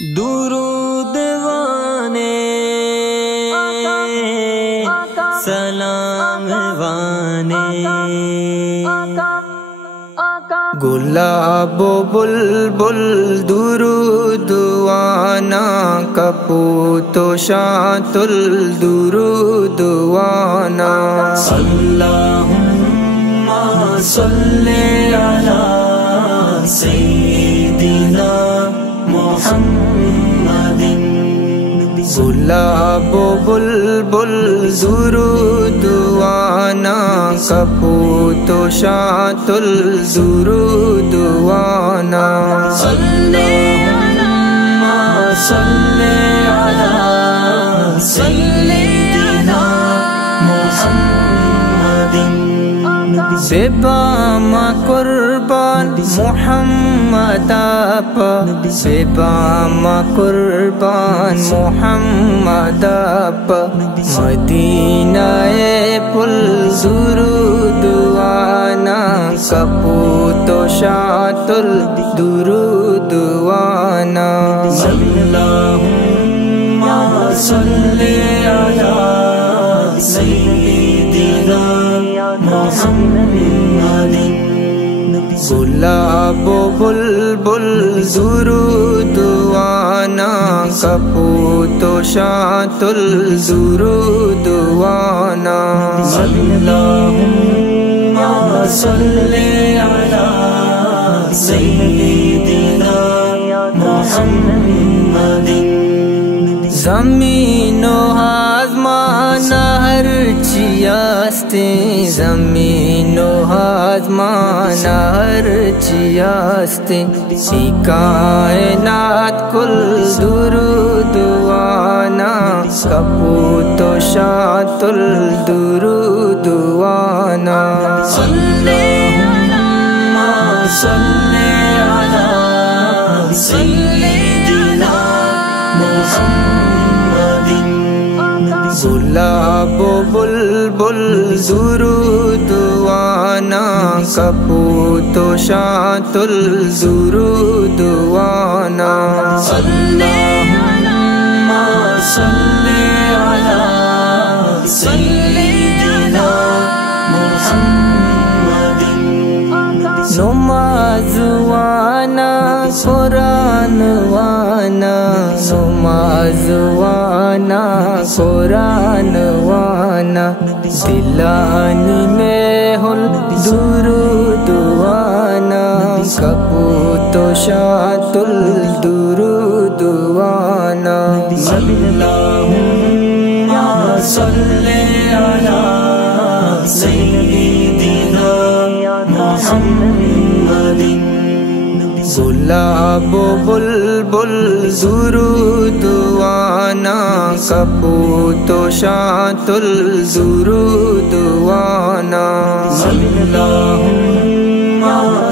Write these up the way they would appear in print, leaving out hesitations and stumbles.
درود وانے سلام وانے گلاب و بلبل درود وانا کپوت و شاطل درود وانا اللہم صلی علی سیدنا محمد گلاب و بلبل درود وانا کپوت و شاطل درود وانا اللہم صلی علی سیدنا محمد ببام قربان محمد آپ ببام قربان محمد آپ مدینہ پل درود وانا کپوت و شاطل درود وانا اللہم صلی علی سیدنا محمد گلاب و بلبل درود وانا کپوت و شاطل درود وانا اللہم صلی علی سیدنا محمد زمین و آسمان ہر چیاستے زمین و آسمان ہر چیاستے ای کائنات کل درود وانا کپوت و شاطل درود وانا اللہم صلی علی سیدنا محمد گلاب و بلبل درود وانا کپوت و شاطل درود وانا اللہم صلی علی سیدنا محمد نماز وانا قرآن وانا نماز وانا قرآن وانا دلانی میں ہل درود وانا کپوت و شاطل درود وانا اللہم صلی علی سیدنا محمد گلاب و بلبل درود وانا کپوت و شاطل درود وانا اللہم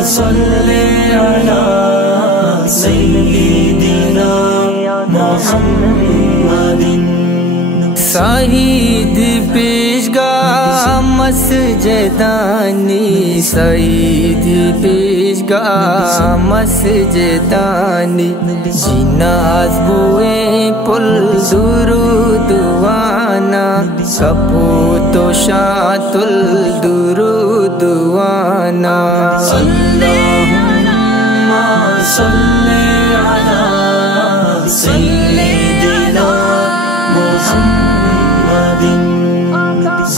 صلی علی سیدنا محمد سعید پیشگاہ مسجدانی سعید پیشگاہ مسجدانی جناز بوئے پل درود وانا کپوت و شاطل درود وانا اللہم صلی علی سیدنا محمد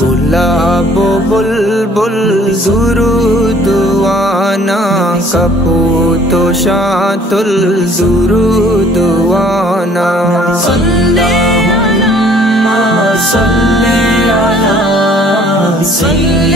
گلاب و بلبل درود وانا کپوت و شاطل درود وانا اللہم صلی علی سیدنا